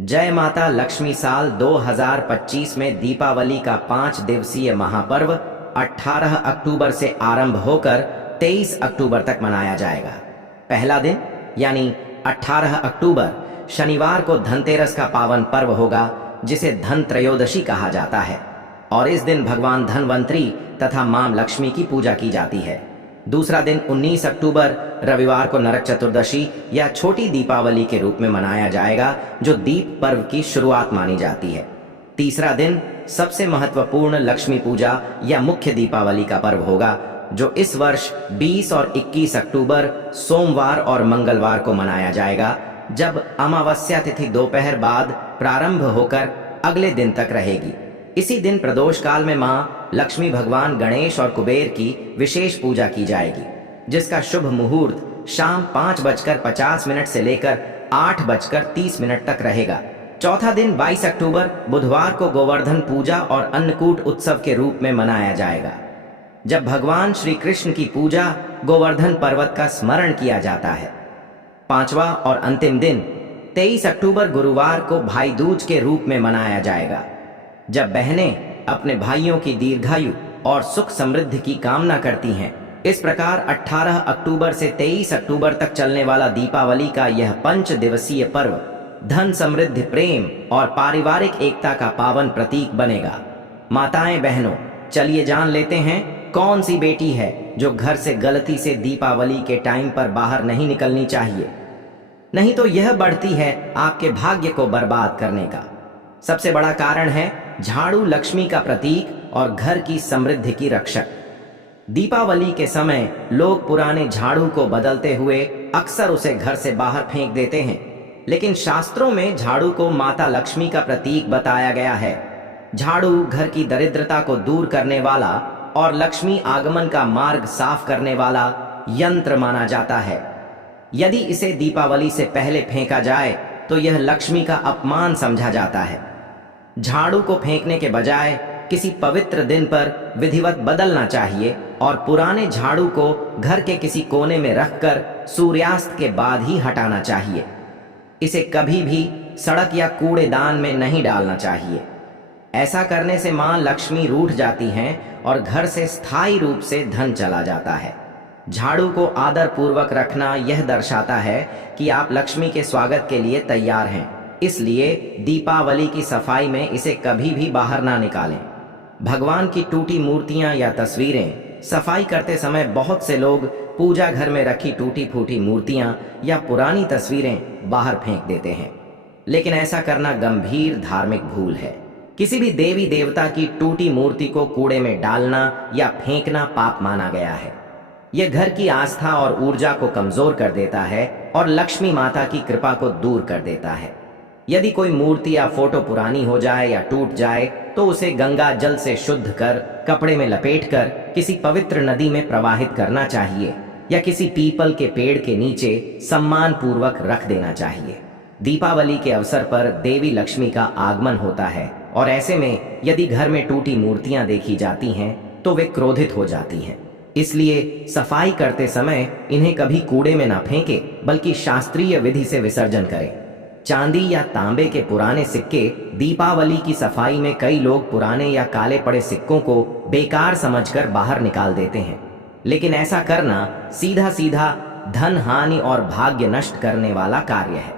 जय माता लक्ष्मी साल 2025 में दीपावली का 5 दिवसीय महापर्व 18 अक्टूबर से आरंभ होकर 23 अक्टूबर तक मनाया जाएगा। पहला दिन यानी 18 अक्टूबर शनिवार को धनतेरस का पावन पर्व होगा, जिसे धन त्रयोदशी कहा जाता है और इस दिन भगवान धनवंतरी तथा मां लक्ष्मी की पूजा की जाती है। दूसरा दिन 19 अक्टूबर रविवार को नरक चतुर्दशी या छोटी दीपावली के रूप में मनाया जाएगा, जो दीप पर्व की शुरुआत मानी जाती है। तीसरा दिन सबसे महत्वपूर्ण लक्ष्मी पूजा या मुख्य दीपावली का पर्व होगा, जो इस वर्ष 20 और 21 अक्टूबर सोमवार और मंगलवार को मनाया जाएगा, जब अमावस्या तिथि दोपहर बाद प्रारंभ होकर अगले दिन तक रहेगी। इसी दिन प्रदोष काल में मां लक्ष्मी, भगवान गणेश और कुबेर की विशेष पूजा की जाएगी, जिसका शुभ मुहूर्त शाम 5:50 से लेकर 8:30 तक रहेगा। चौथा दिन 22 अक्टूबर बुधवार को गोवर्धन पूजा और अन्नकूट उत्सव के रूप में मनाया जाएगा, जब भगवान श्री कृष्ण की पूजा गोवर्धन पर्वत का स्मरण किया जाता है। पांचवा और अंतिम दिन 23 अक्टूबर गुरुवार को भाई दूज के रूप में मनाया जाएगा, जब बहनें अपने भाइयों की दीर्घायु और सुख समृद्धि की कामना करती हैं। इस प्रकार 18 अक्टूबर से 23 अक्टूबर तक चलने वाला दीपावली का यह 5 दिवसीय पर्व धन, समृद्धि, प्रेम और पारिवारिक एकता का पावन प्रतीक बनेगा। माताएं, बहनों, चलिए जान लेते हैं कौन सी बेटी है जो घर से गलती से दीपावली के टाइम पर बाहर नहीं निकलनी चाहिए, नहीं तो यह बढ़ती है आपके भाग्य को बर्बाद करने का। सबसे बड़ा कारण है झाड़ू लक्ष्मी का प्रतीक और घर की समृद्धि की रक्षक। दीपावली के समय लोग पुराने झाड़ू को बदलते हुए अक्सर उसे घर से बाहर फेंक देते हैं, लेकिन शास्त्रों में झाड़ू को माता लक्ष्मी का प्रतीक बताया गया है। झाड़ू घर की दरिद्रता को दूर करने वाला और लक्ष्मी आगमन का मार्ग साफ करने वाला यंत्र माना जाता है। यदि इसे दीपावली से पहले फेंका जाए तो यह लक्ष्मी का अपमान समझा जाता है। झाड़ू को फेंकने के बजाय किसी पवित्र दिन पर विधिवत बदलना चाहिए और पुराने झाड़ू को घर के किसी कोने में रखकर सूर्यास्त के बाद ही हटाना चाहिए। इसे कभी भी सड़क या कूड़ेदान में नहीं डालना चाहिए। ऐसा करने से मां लक्ष्मी रूठ जाती हैं और घर से स्थायी रूप से धन चला जाता है। झाड़ू को आदर पूर्वक रखना यह दर्शाता है कि आप लक्ष्मी के स्वागत के लिए तैयार हैं, इसलिए दीपावली की सफाई में इसे कभी भी बाहर ना निकालें। भगवान की टूटी मूर्तियां या तस्वीरें सफाई करते समय बहुत से लोग पूजा घर में रखी टूटी फूटी मूर्तियां या पुरानी तस्वीरें बाहर फेंक देते हैं, लेकिन ऐसा करना गंभीर धार्मिक भूल है। किसी भी देवी देवता की टूटी मूर्ति को कूड़े में डालना या फेंकना पाप माना गया है। यह घर की आस्था और ऊर्जा को कमजोर कर देता है और लक्ष्मी माता की कृपा को दूर कर देता है। यदि कोई मूर्ति या फोटो पुरानी हो जाए या टूट जाए तो उसे गंगा जल से शुद्ध कर कपड़े में लपेटकर किसी पवित्र नदी में प्रवाहित करना चाहिए या किसी पीपल के पेड़ के नीचे सम्मान पूर्वक रख देना चाहिए। दीपावली के अवसर पर देवी लक्ष्मी का आगमन होता है और ऐसे में यदि घर में टूटी मूर्तियां देखी जाती हैं तो वे क्रोधित हो जाती हैं। इसलिए सफाई करते समय इन्हें कभी कूड़े में ना फेंके, बल्कि शास्त्रीय विधि से विसर्जन करें। चांदी या तांबे के पुराने सिक्के दीपावली की सफाई में कई लोग पुराने या काले पड़े सिक्कों को बेकार समझकर बाहर निकाल देते हैं, लेकिन ऐसा करना सीधा सीधा धन हानि और भाग्य नष्ट करने वाला कार्य है।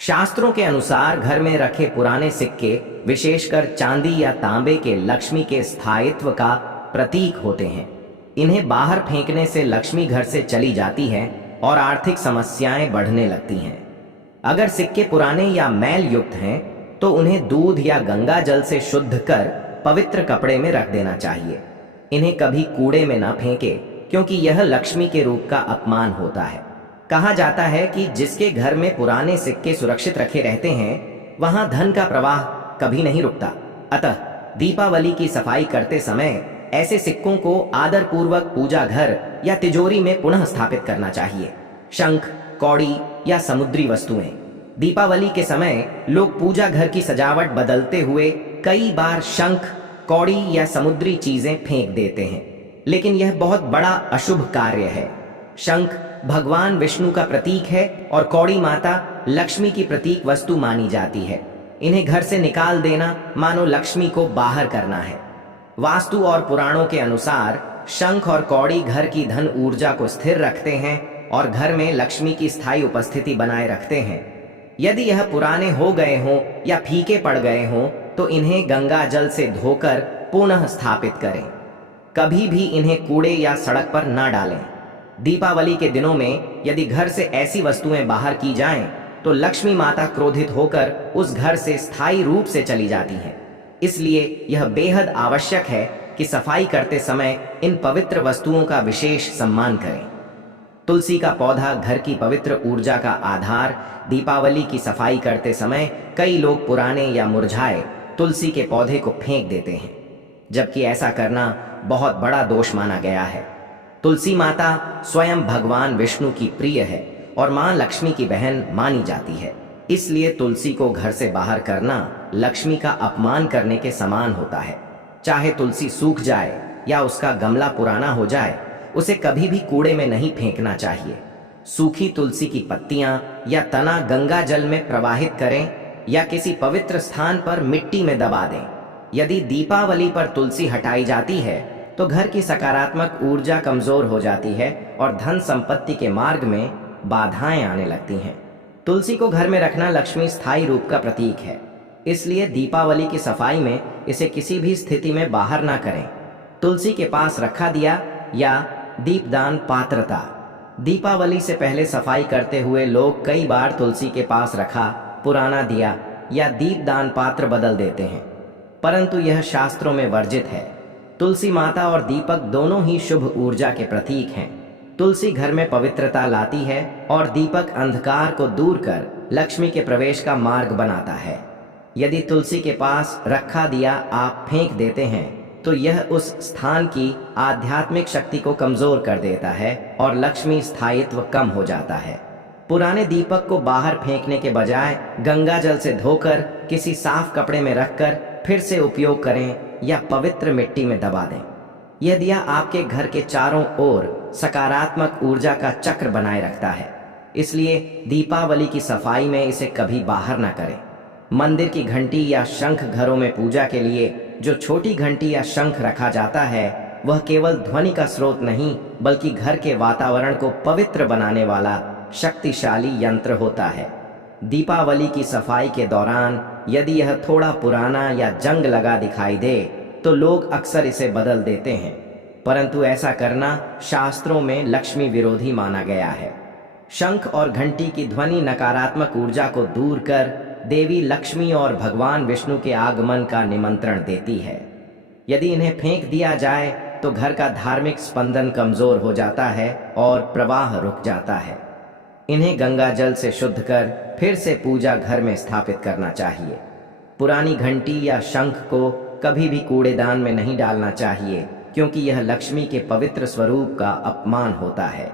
शास्त्रों के अनुसार घर में रखे पुराने सिक्के, विशेषकर चांदी या तांबे के, लक्ष्मी के स्थायित्व का प्रतीक होते हैं। इन्हें बाहर फेंकने से लक्ष्मी घर से चली जाती है और आर्थिक समस्याएं बढ़ने लगती हैं। अगर सिक्के पुराने या मैल युक्त हैं तो उन्हें दूध या गंगा जल से शुद्ध कर पवित्र कपड़े में रख देना चाहिए। इन्हें कभी कूड़े में ना फेंके, क्योंकि यह लक्ष्मी के रूप का अपमान होता है। कहा जाता है कि जिसके घर में पुराने सिक्के सुरक्षित रखे रहते हैं वहां धन का प्रवाह कभी नहीं रुकता। अतः दीपावली की सफाई करते समय ऐसे सिक्कों को आदर पूर्वक पूजा घर या तिजोरी में पुनः स्थापित करना चाहिए। शंख, कौड़ी या समुद्री वस्तुएं। दीपावली के समय लोग पूजा घर की सजावट बदलते हुए कई बार शंख, कौड़ी या समुद्री चीजें फेंक देते हैं, लेकिन यह बहुत बड़ा अशुभ कार्य है। शंख भगवान विष्णु का प्रतीक है और कौड़ी माता लक्ष्मी की प्रतीक वस्तु मानी जाती है। इन्हें घर से निकाल देना मानो लक्ष्मी को बाहर करना है। वास्तु और पुराणों के अनुसार शंख और कौड़ी घर की धन ऊर्जा को स्थिर रखते हैं और घर में लक्ष्मी की स्थायी उपस्थिति बनाए रखते हैं। यदि यह पुराने हो गए हों या फीके पड़ गए हों तो इन्हें गंगा जल से धोकर पुनः स्थापित करें। कभी भी इन्हें कूड़े या सड़क पर न डालें। दीपावली के दिनों में यदि घर से ऐसी वस्तुएं बाहर की जाएं तो लक्ष्मी माता क्रोधित होकर उस घर से स्थायी रूप से चली जाती हैं। इसलिए यह बेहद आवश्यक है कि सफाई करते समय इन पवित्र वस्तुओं का विशेष सम्मान करें। तुलसी का पौधा घर की पवित्र ऊर्जा का आधार। दीपावली की सफाई करते समय कई लोग पुराने या मुरझाए तुलसी के पौधे को फेंक देते हैं, जबकि ऐसा करना बहुत बड़ा दोष माना गया है। तुलसी माता स्वयं भगवान विष्णु की प्रिय है और मां लक्ष्मी की बहन मानी जाती है। इसलिए तुलसी को घर से बाहर करना लक्ष्मी का अपमान करने के समान होता है। चाहे तुलसी सूख जाए या उसका गमला पुराना हो जाए, उसे कभी भी कूड़े में नहीं फेंकना चाहिए। सूखी तुलसी की पत्तियां या तना गंगा जल में प्रवाहित करें या किसी पवित्र स्थान पर मिट्टी में दबा दें। यदि दीपावली पर तुलसी हटाई जाती है तो घर की सकारात्मक ऊर्जा कमजोर हो जाती है और धन संपत्ति के मार्ग में बाधाएं आने लगती हैं। तुलसी को घर में रखना लक्ष्मी स्थायी रूप का प्रतीक है। इसलिए दीपावली की सफाई में इसे किसी भी स्थिति में बाहर ना करें। तुलसी के पास रखा दिया या दीपदान पात्रता। दीपावली से पहले सफाई करते हुए लोग कई बार तुलसी के पास रखा पुराना दिया या दीपदान पात्र बदल देते हैं, परंतु यह शास्त्रों में वर्जित है। तुलसी माता और दीपक दोनों ही शुभ ऊर्जा के प्रतीक हैं। तुलसी घर में पवित्रता लाती है और दीपक अंधकार को दूर कर लक्ष्मी के प्रवेश का मार्ग बनाता है। यदि तुलसी के पास रखा दिया आप फेंक देते हैं तो यह उस स्थान की आध्यात्मिक शक्ति को कमजोर कर देता है और लक्ष्मी स्थायित्व कम हो जाता है। पुराने दीपक को बाहर फेंकने के बजाय गंगा जल से धोकर किसी साफ कपड़े में रखकर फिर से उपयोग करें या पवित्र मिट्टी में दबा दें। यह दिया आपके घर के चारों ओर सकारात्मक ऊर्जा का चक्र बनाए रखता है। इसलिए दीपावली की सफाई में इसे कभी बाहर ना करें। मंदिर की घंटी या शंख घरों में पूजा के लिए जो छोटी घंटी या शंख रखा जाता है वह केवल ध्वनि का स्रोत नहीं बल्कि घर के वातावरण को पवित्र बनाने वाला शक्तिशाली यंत्र होता है। दीपावली की सफाई के दौरान यदि यह थोड़ा पुराना या जंग लगा दिखाई दे तो लोग अक्सर इसे बदल देते हैं, परंतु ऐसा करना शास्त्रों में लक्ष्मी विरोधी माना गया है। शंख और घंटी की ध्वनि नकारात्मक ऊर्जा को दूर कर देवी लक्ष्मी और भगवान विष्णु के आगमन का निमंत्रण देती है। यदि इन्हें फेंक दिया जाए तो घर का धार्मिक स्पंदन कमजोर हो जाता है और प्रवाह रुक जाता है। इन्हें गंगा जल से शुद्ध कर फिर से पूजा घर में स्थापित करना चाहिए। पुरानी घंटी या शंख को कभी भी कूड़ेदान में नहीं डालना चाहिए, क्योंकि यह लक्ष्मी के पवित्र स्वरूप का अपमान होता है।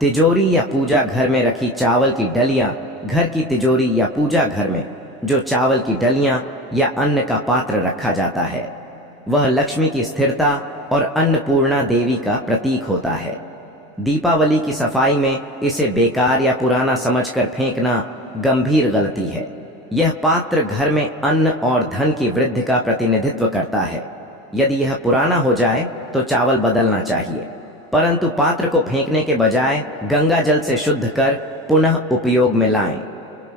तिजोरी या पूजा घर में रखी चावल की डलियां। घर की तिजोरी या पूजा घर में जो चावल की डलियां या अन्न का पात्र रखा जाता है वह लक्ष्मी की स्थिरता और अन्नपूर्णा देवी का प्रतीक होता है। दीपावली की सफाई में इसे बेकार या पुराना समझकर फेंकना गंभीर गलती है। यह पात्र घर में अन्न और धन की वृद्धि का प्रतिनिधित्व करता है। यदि यह पुराना हो जाए तो चावल बदलना चाहिए, परंतु पात्र को फेंकने के बजाय गंगा जल से शुद्ध कर पुनः उपयोग में लाएं।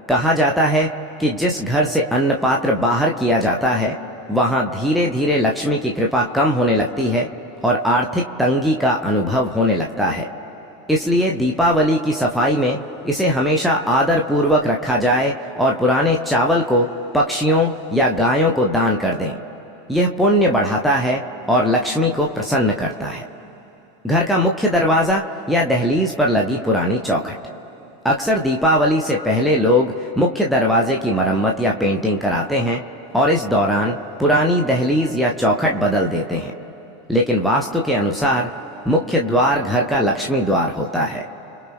कहा जाता है कि जिस घर से अन्न पात्र बाहर किया जाता है वहां धीरे धीरे लक्ष्मी की कृपा कम होने लगती है और आर्थिक तंगी का अनुभव होने लगता है। इसलिए दीपावली की सफाई में इसे हमेशा आदर पूर्वक रखा जाए और पुराने चावल को पक्षियों या गायों को दान कर दें। यह पुण्य बढ़ाता है और लक्ष्मी को प्रसन्न करता है। घर का मुख्य दरवाजा या दहलीज पर लगी पुरानी चौखट। अक्सर दीपावली से पहले लोग मुख्य दरवाजे की मरम्मत या पेंटिंग कराते हैं और इस दौरान पुरानी दहलीज या चौखट बदल देते हैं। लेकिन वास्तु के अनुसार मुख्य द्वार घर का लक्ष्मी द्वार होता है।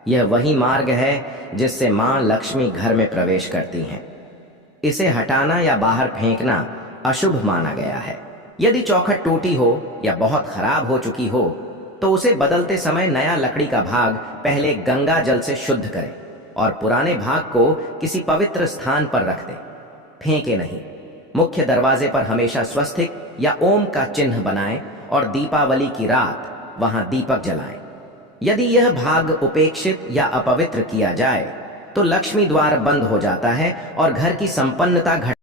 यह वही मार्ग है जिससे मां लक्ष्मी घर में प्रवेश करती हैं। इसे हटाना या बाहर फेंकना अशुभ माना गया है। यदि चौखट टूटी हो या बहुत खराब हो चुकी हो तो उसे बदलते समय नया लकड़ी का भाग पहले गंगा जल से शुद्ध करें। और पुराने भाग को किसी पवित्र स्थान पर रख दें, फेंके नहीं। मुख्य दरवाजे पर हमेशा स्वस्तिक या ओम का चिन्ह बनाएं और दीपावली की रात वहां दीपक जलाएं। यदि यह भाग उपेक्षित या अपवित्र किया जाए तो लक्ष्मी द्वार बंद हो जाता है और घर की संपन्नता घट